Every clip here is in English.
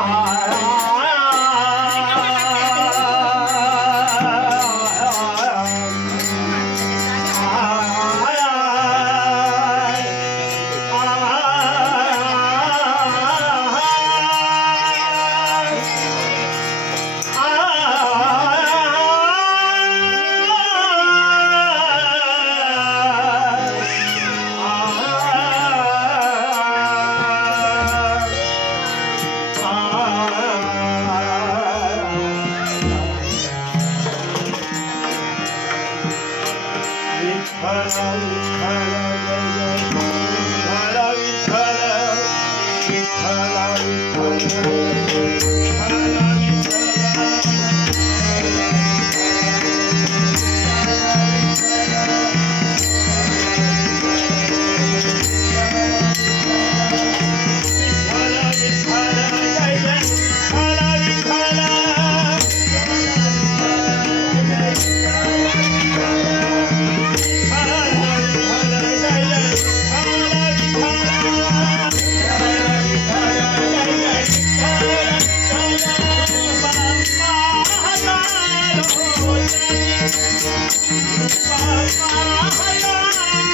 Bye.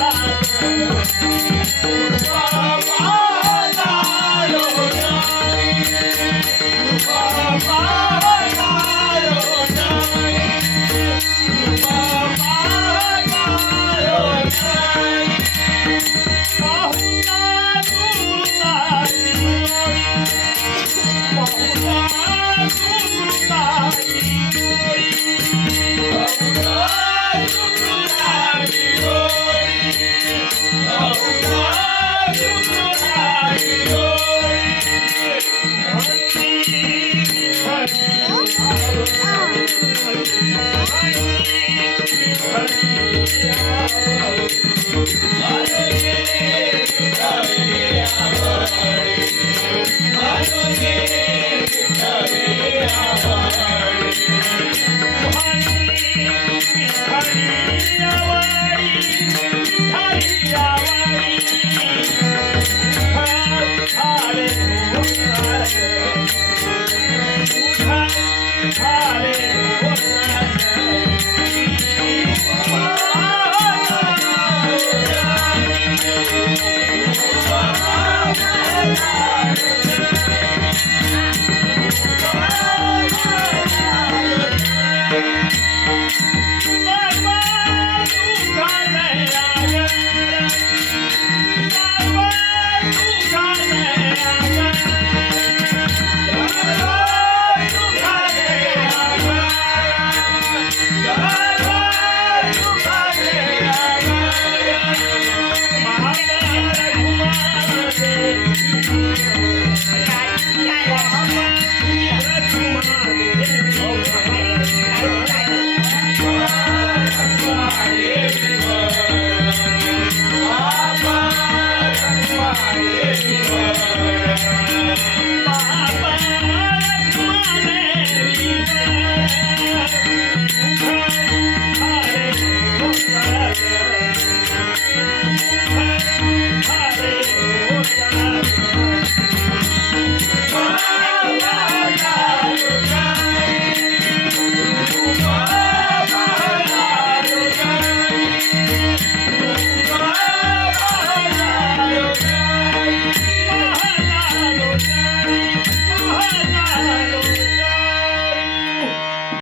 Thank you. Hare Thank you.